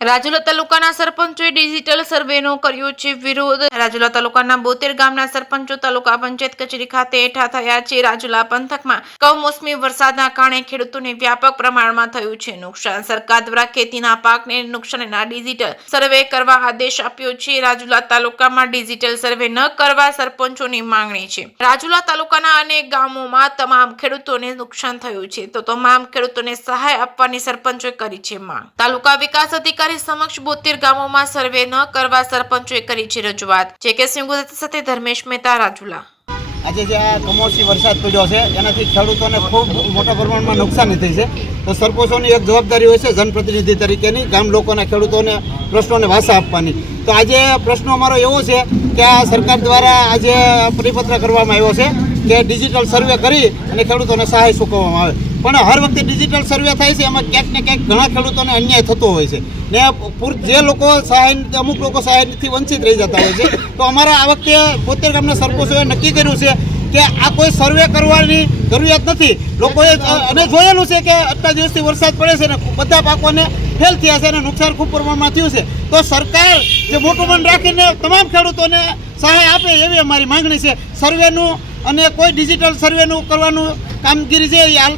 રાજુલા તાલુકાના સરપંચોએ ડિજિટલ સર્વેનો કર્યો છે વિરોધ। રાજુલા તાલુકાના 72 ગામના સરપંચો તાલુકા પંચાયત કચેરી ખાતે એકઠા થયા છે। રાજુલા પંથકમાં કમોસમી વરસાદના કારણે ખેડૂતોને વ્યાપક પ્રમાણમાં થયું છે નુકસાન। સરકાર દ્વારા ખેતીના પાકને નુકસાનના ડિજિટલ સર્વે કરવા આદેશ આપ્યો છે। રાજુલા તાલુકામાં ડિજિટલ સર્વે ન કરવા સરપંચોની માંગણી છે। રાજુલા તાલુકાના અનેક ગામોમાં તમામ ખેડૂતોને નુકસાન થયું છે તો તમામ ખેડૂતોને સહાય આપવાની સરપંચોએ કરી છે માંગ। તાલુકા વિકાસ અધિકારી સમક્ષ 72 ગામોમાં સર્વે ન કરવા સરપંચોએ કરી છે રજૂઆત। જે સિંહ ગુજરાતી સાથે ધર્મેશ મહેતા, રાજુલા। આજે જે આ કમોસમી વરસાદ પડ્યો છે એનાથી ખેડૂતોને ખૂબ મોટા પ્રમાણમાં નુકસાની થઈ છે તો સરપંચોની એક જવાબદારી હોય છે જનપ્રતિનિધિ તરીકેની ગામ લોકોના ખેડૂતોને પ્રશ્નોને વાસા આપવાની। તો આજે પ્રશ્નો અમારો એવો છે કે આ સરકાર દ્વારા આજે પરિપત્ર કરવામાં આવ્યો છે કે ડિજિટલ સર્વે કરી અને ખેડૂતોને સહાય ચૂકવવામાં આવે, પણ હર વખતે ડિજિટલ સર્વે થાય છે એમાં ક્યાંક ને ક્યાંક ઘણા ખેડૂતોને અન્યાય થતો હોય છે ને જે લોકો સહાય અમુક લોકો સહાયથી વંચિત રહી જતા હોય છે। તો અમારા આ વખતે 72 ગામના સરપંચોએ નક્કી કર્યું છે કે આ કોઈ સર્વે કરવાની જરૂરિયાત નથી। લોકોએ અને જોયેલું છે કે આટલા દિવસથી વરસાદ પડે છે ને બધા પાકોને ફેલ થયા છે અને નુકસાન ખૂબ પ્રમાણમાં થયું છે। તો સરકાર જે મોટું મન રાખીને તમામ ખેડૂતોને સહાય આપે એવી અમારી માંગણી છે। સર્વેનું અને કોઈ ડિજિટલ સર્વેનું કરવાનું કામગીરી છે એ હાલ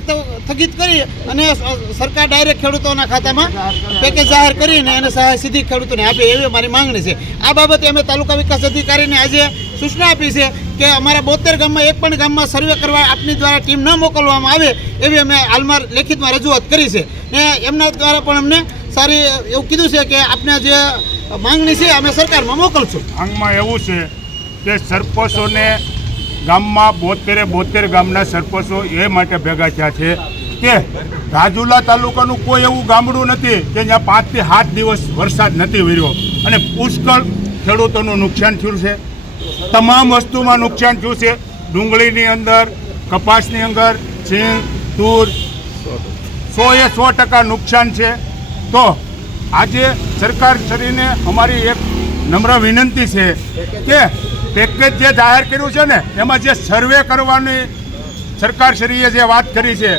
સ્થગિત કરી અને સરકાર ડાયરેક્ટ ખેડૂતોના ખાતામાં પેકેજ જાહેર કરીને એને સહાય સીધી ખેડૂતોને આપે એવી અમારી માંગણી છે। આ બાબતે અમે તાલુકા વિકાસ અધિકારીને આજે સૂચના આપી છે કે અમારા 72 ગામમાં એક પણ ગામમાં સર્વે કરવા આપની દ્વારા ટીમ ન મોકલવામાં આવે એવી અમે હાલમાં લેખિતમાં રજૂઆત કરી છે ને એમના દ્વારા પણ અમને સારી એવું કીધું છે કે આપને જે માંગણી છે અમે સરકારમાં મોકલશું। આમાં એવું છે કે સરપંચોને ગામમાં 72 ગામના સરપંચો એ માટે ભેગા થયા છે કે રાજુલા તાલુકાનું કોઈ એવું ગામડું નથી કે જ્યાં 5 થી 7 દિવસ વરસાદ નથી વર્યો અને પુષ્કળ ખેડૂતોનું નુકસાન થયું છે। તમામ વસ્તુમાં નુકસાન થયું છે, ડુંગળીની અંદર, કપાસની અંદર, સિંગ, તૂર 100% નુકસાન છે। તો આજે સરકાર શ્રીને અમારી એક નમ્ર વિનંતી છે કે પેકેજ જે જાહેર કર્યું છે ને એમાં જે સર્વે કરવાની સરકારશ્રીએ જે વાત કરી છે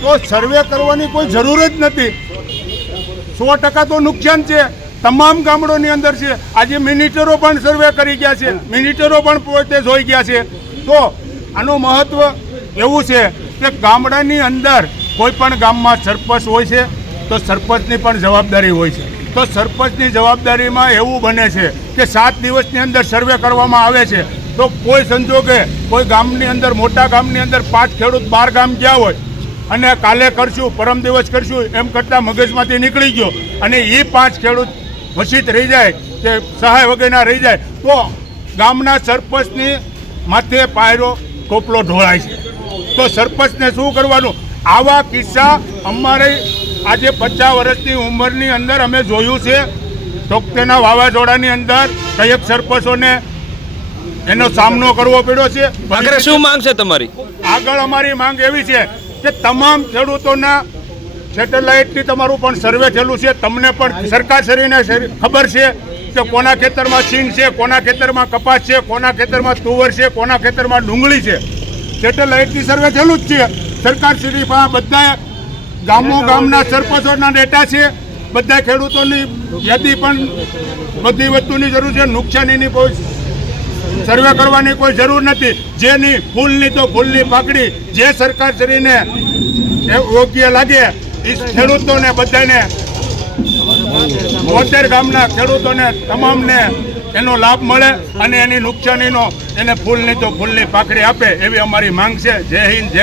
તો સર્વે કરવાની કોઈ જરૂર જ નથી। 100% તો નુકસાન છે, તમામ ગામડોની અંદર છે। આજે મિનિટરો પણ સર્વે કરી ગયા છે, મિનિટરો પણ પોતે જોઈ ગયા છે। તો આનું મહત્ત્વ એવું છે કે ગામડાની અંદર કોઈ પણ ગામમાં સરપંચ હોય છે તો સરપંચની પણ જવાબદારી હોય છે। તો સરપંચની જવાબદારીમાં એવું બને છે કે 7 દિવસની અંદર સર્વે કરવામાં આવે છે તો કોઈ સંજોગે કોઈ ગામની અંદર મોટા ગામની અંદર 5 ખેડૂત 12 ગામ ગયા હોય અને કાલે કરશું પરમ દિવસ કરશું એમ કરતાં મગજમાંથી નીકળી ગયો અને એ 5 ખેડૂત વંચિત રહી જાય કે સહાય વગેરેના રહી જાય તો ગામના સરપંચની માથે પાયરો ટોપલો ઢોળાય છે। તો સરપંચને શું કરવાનું? આવા કિસ્સા અમારે આજે 50 વર્ષની ઉંમરની અંદર અમે જોયું છે। તોક્તેના વાવાઝોડાની અંદર કયેક સરપંચોને એનો સામનો કરવો પડ્યો છે। આગળ શું માંગ છે તમારી? આગળ અમારી માંગ એવી છે કે તમામ ખેડૂતોના સેટેલાઇટથી તમારું પણ સર્વે થયેલું છે, તમને પણ સરકારશ્રીને ખબર છે કે કોના ખેતરમાં સિંગ છે, કોના ખેતરમાં કપાસ છે, કોના ખેતરમાં તુવર છે, કોના ખેતરમાં ડુંગળી છે। સેટેલાઇટથી સર્વે થયેલું જ છે। સરકારશ્રી પાસે બધા ગામના સરપંચોના ડેટા છે, બધા ખેડૂતોની યાદી પણ બધી વસ્તુની જરૂર છે। નુકસાનીની કોઈ સર્વે કરવાની કોઈ જરૂર નથી। જેની ફૂલની તો ફૂલની પાકડી જે સરકારશ્રીને યોગ્ય લાગે એ ખેડૂતોને બધાને 72 ગામના ખેડૂતોને તમામને એનો લાભ મળે અને એની નુકસાનીનો એને ફૂલની તો ફૂલની પાકડી આપે એવી અમારી માંગ છે। જય હિન્દ, જય